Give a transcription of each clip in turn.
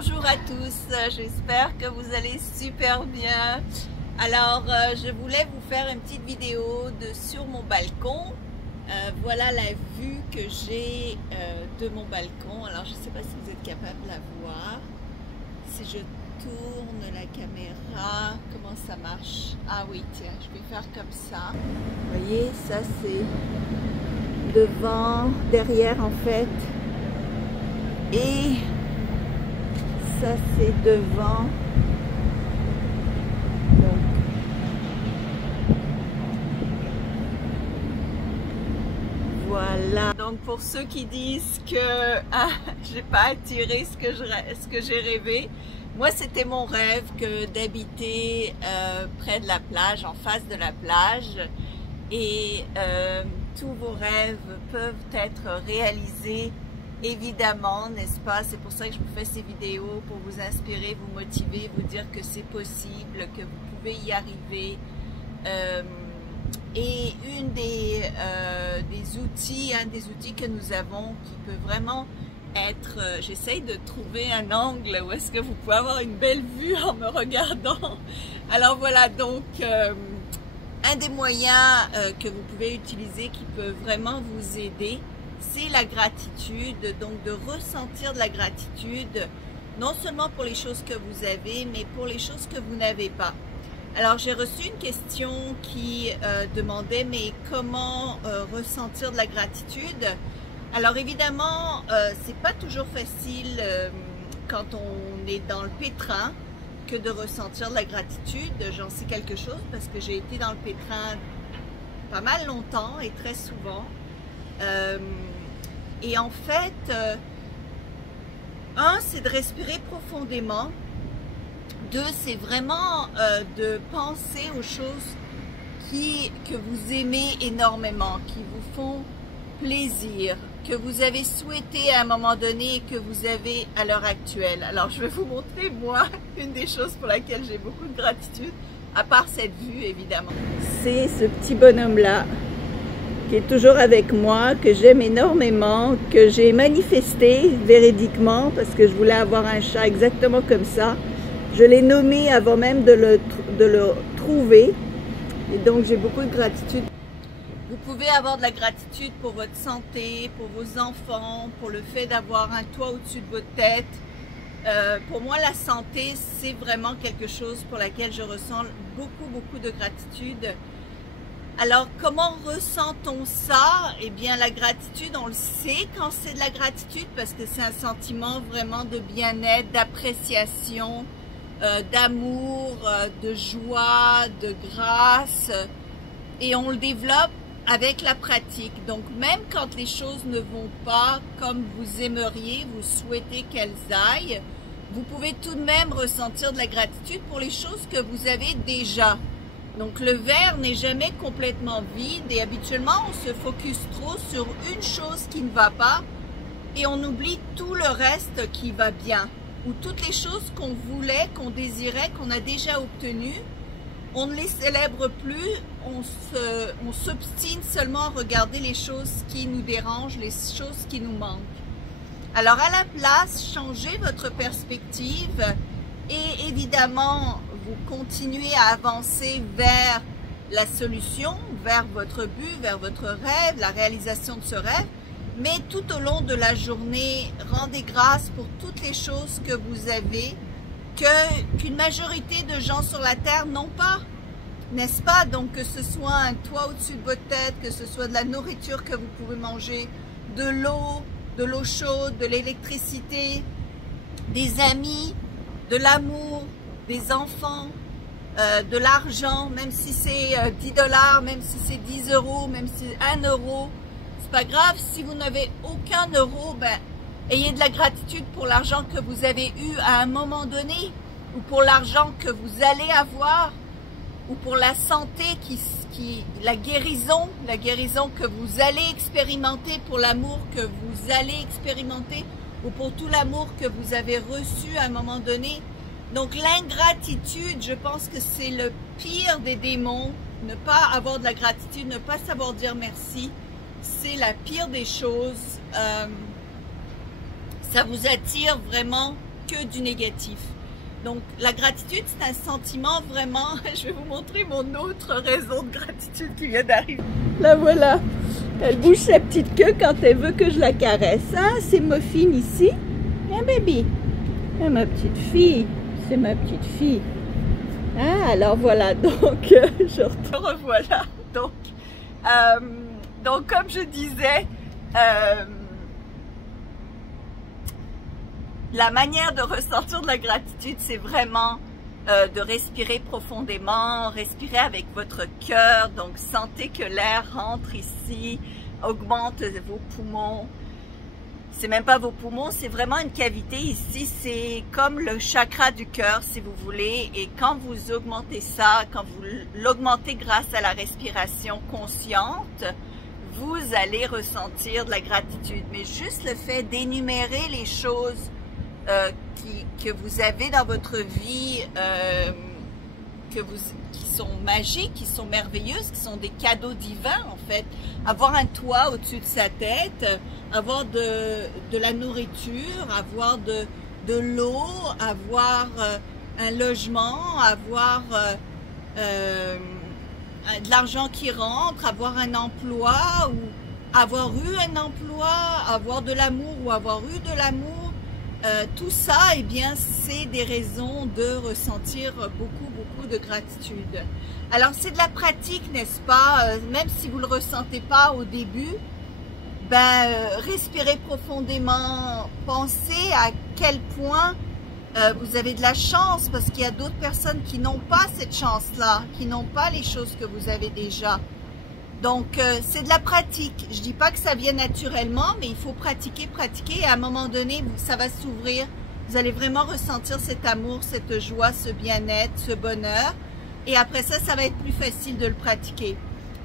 Bonjour à tous, j'espère que vous allez super bien. Alors, je voulais vous faire une petite vidéo sur mon balcon. Voilà la vue que j'ai de mon balcon. Alors, je ne sais pas si vous êtes capable de la voir. Si je tourne la caméra, comment ça marche? Ah oui, tiens, je vais faire comme ça. Vous voyez, ça c'est devant, derrière en fait. Et ça c'est devant. Donc, voilà. Donc pour ceux qui disent que j'ai pas attiré ce que j'ai rêvé, moi c'était mon rêve que d'habiter près de la plage, en face de la plage. Et tous vos rêves peuvent être réalisés, évidemment, n'est-ce pas? C'est pour ça que je vous fais ces vidéos, pour vous inspirer, vous motiver, vous dire que c'est possible, que vous pouvez y arriver. Et un des outils que nous avons qui peut vraiment être, j'essaye de trouver un angle où est-ce que vous pouvez avoir une belle vue en me regardant. Alors voilà, donc un des moyens que vous pouvez utiliser qui peut vraiment vous aider, c'est la gratitude. Donc de ressentir de la gratitude, non seulement pour les choses que vous avez, mais pour les choses que vous n'avez pas. Alors j'ai reçu une question qui demandait, mais comment ressentir de la gratitude? Alors évidemment, c'est pas toujours facile quand on est dans le pétrin que de ressentir de la gratitude. J'en sais quelque chose parce que j'ai été dans le pétrin pas mal longtemps et très souvent. Et en fait, un, c'est de respirer profondément. Deux, c'est vraiment de penser aux choses que vous aimez énormément, qui vous font plaisir, que vous avez souhaité à un moment donné et que vous avez à l'heure actuelle. Alors, je vais vous montrer, moi, une des choses pour laquelle j'ai beaucoup de gratitude, à part cette vue, évidemment. C'est ce petit bonhomme-là, qui est toujours avec moi, que j'aime énormément, que j'ai manifesté véridiquement, parce que je voulais avoir un chat exactement comme ça. Je l'ai nommé avant même de le trouver, et donc j'ai beaucoup de gratitude. Vous pouvez avoir de la gratitude pour votre santé, pour vos enfants, pour le fait d'avoir un toit au-dessus de votre tête. Pour moi, la santé, c'est vraiment quelque chose pour laquelle je ressens beaucoup de gratitude. Alors, comment ressent-on ça? Eh bien, la gratitude, on le sait quand c'est de la gratitude parce que c'est un sentiment vraiment de bien-être, d'appréciation, d'amour, de joie, de grâce. Et on le développe avec la pratique. Donc, même quand les choses ne vont pas comme vous aimeriez, vous souhaitez qu'elles aillent, vous pouvez tout de même ressentir de la gratitude pour les choses que vous avez déjà. Donc, le verre n'est jamais complètement vide et habituellement, on se focus trop sur une chose qui ne va pas et on oublie tout le reste qui va bien. Ou toutes les choses qu'on voulait, qu'on désirait, qu'on a déjà obtenues, on ne les célèbre plus, on s'obstine seulement à regarder les choses qui nous dérangent, les choses qui nous manquent. Alors à la place, changez votre perspective et évidemment, vous continuez à avancer vers la solution, vers votre but, vers votre rêve, la réalisation de ce rêve. Mais tout au long de la journée, rendez grâce pour toutes les choses que vous avez, qu'une majorité de gens sur la Terre n'ont pas, n'est-ce pas? Donc que ce soit un toit au-dessus de votre tête, que ce soit de la nourriture que vous pouvez manger, de l'eau chaude, de l'électricité, des amis, de l'amour, des enfants, de l'argent, même si c'est 10 $, même si c'est 10 €, même si c'est 1 €, c'est pas grave. Si vous n'avez aucun euro, ben, ayez de la gratitude pour l'argent que vous avez eu à un moment donné, ou pour l'argent que vous allez avoir, ou pour la santé, la guérison que vous allez expérimenter, pour l'amour que vous allez expérimenter, ou pour tout l'amour que vous avez reçu à un moment donné. Donc l'ingratitude, je pense que c'est le pire des démons. Ne pas avoir de la gratitude, ne pas savoir dire merci, c'est la pire des choses. Ça vous attire vraiment que du négatif. Donc la gratitude, c'est un sentiment vraiment, je vais vous montrer mon autre raison de gratitude qui vient d'arriver. La voilà, elle bouge sa petite queue quand elle veut que je la caresse. Ah, c'est Muffin ici, un bébé. Ah, ma petite fille, c'est ma petite fille. Ah, alors voilà, donc je revoilà. Donc comme je disais, la manière de ressentir de la gratitude, c'est vraiment de respirer profondément, respirer avec votre cœur. Donc sentez que l'air rentre ici, augmente vos poumons. C'est même pas vos poumons, c'est vraiment une cavité ici, c'est comme le chakra du cœur si vous voulez, et quand vous augmentez ça, quand vous l'augmentez grâce à la respiration consciente, vous allez ressentir de la gratitude. Mais juste le fait d'énumérer les choses que vous avez dans votre vie, qui sont magiques, qui sont merveilleuses, qui sont des cadeaux divins en fait. Avoir un toit au-dessus de sa tête, avoir de la nourriture, avoir de l'eau, avoir un logement, avoir de l'argent qui rentre, avoir un emploi ou avoir eu un emploi, avoir de l'amour ou avoir eu de l'amour. Tout ça, eh bien, c'est des raisons de ressentir beaucoup de gratitude. Alors, c'est de la pratique, n'est-ce pas? Même si vous ne le ressentez pas au début, ben, respirez profondément, pensez à quel point vous avez de la chance, parce qu'il y a d'autres personnes qui n'ont pas cette chance-là, qui n'ont pas les choses que vous avez déjà. Donc, c'est de la pratique. Je dis pas que ça vient naturellement, mais il faut pratiquer, et à un moment donné, ça va s'ouvrir. Vous allez vraiment ressentir cet amour, cette joie, ce bien-être, ce bonheur. Et après ça, ça va être plus facile de le pratiquer.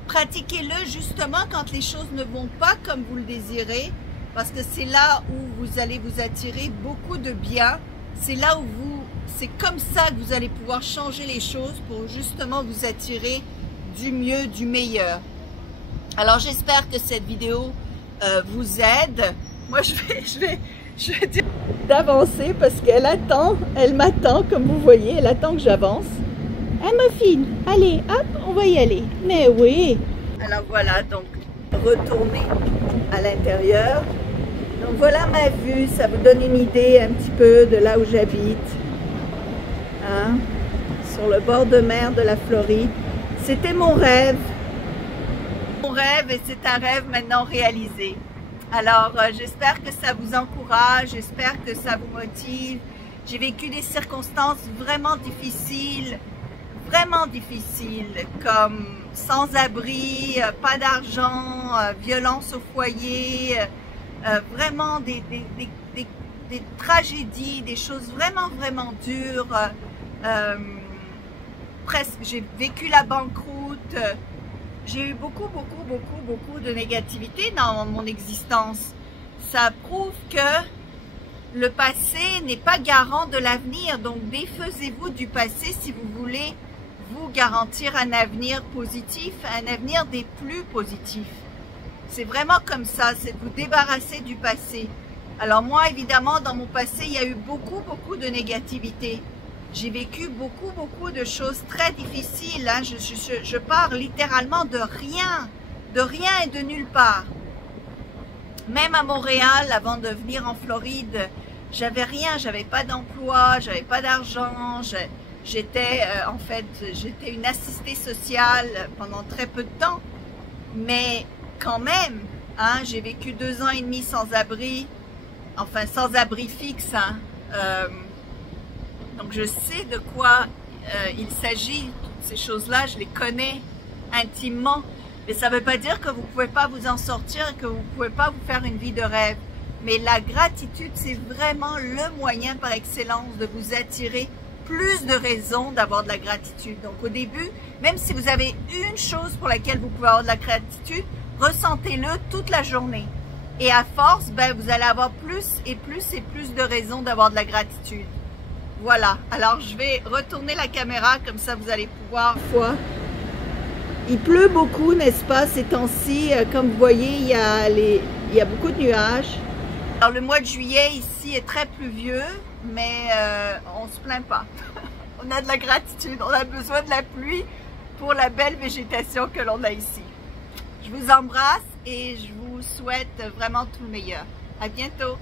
Pratiquez-le justement quand les choses ne vont pas comme vous le désirez, parce que c'est là où vous allez vous attirer beaucoup de bien. C'est là où c'est comme ça que vous allez pouvoir changer les choses pour justement vous attirer du mieux, du meilleur. Alors j'espère que cette vidéo vous aide. Moi je vais dire d'avancer parce qu'elle attend, elle m'attend comme vous voyez, elle attend que j'avance. Ah Muffin, allez, hop, on va y aller. Mais oui. Alors voilà, donc retourner à l'intérieur. Donc voilà ma vue, ça vous donne une idée un petit peu de là où j'habite. Hein? Sur le bord de mer de la Floride. C'était mon rêve. Et c'est un rêve maintenant réalisé. Alors j'espère que ça vous encourage, j'espère que ça vous motive. J'ai vécu des circonstances vraiment difficiles, comme sans-abri, pas d'argent, violence au foyer, vraiment des tragédies, des choses vraiment dures. Presque, j'ai vécu la banqueroute. J'ai eu beaucoup de négativité dans mon existence. Ça prouve que le passé n'est pas garant de l'avenir. Donc défaisez-vous du passé si vous voulez vous garantir un avenir positif, un avenir des plus positifs. C'est vraiment comme ça, c'est de vous débarrasser du passé. Alors moi, évidemment, dans mon passé, il y a eu beaucoup de négativité. J'ai vécu beaucoup de choses très difficiles. Hein. Je pars littéralement de rien et de nulle part. Même à Montréal, avant de venir en Floride, j'avais rien, j'avais pas d'emploi, j'avais pas d'argent. J'étais une assistée sociale pendant très peu de temps. Mais quand même, hein, j'ai vécu 2 ans et demi sans abri, enfin sans abri fixe. Hein. Donc je sais de quoi il s'agit, toutes ces choses-là, je les connais intimement. Mais ça ne veut pas dire que vous ne pouvez pas vous en sortir et que vous ne pouvez pas vous faire une vie de rêve. Mais la gratitude, c'est vraiment le moyen par excellence de vous attirer plus de raisons d'avoir de la gratitude. Donc au début, même si vous avez une chose pour laquelle vous pouvez avoir de la gratitude, ressentez-le toute la journée. Et à force, ben, vous allez avoir plus de raisons d'avoir de la gratitude. Voilà, alors je vais retourner la caméra, comme ça vous allez pouvoir voir. Il pleut beaucoup, n'est-ce pas, ces temps-ci. Comme vous voyez, il y a beaucoup de nuages. Alors le mois de juillet ici est très pluvieux. mais on se plaint pas. On a de la gratitude, on a besoin de la pluie pour la belle végétation que l'on a ici. Je vous embrasse et je vous souhaite vraiment tout le meilleur. À bientôt!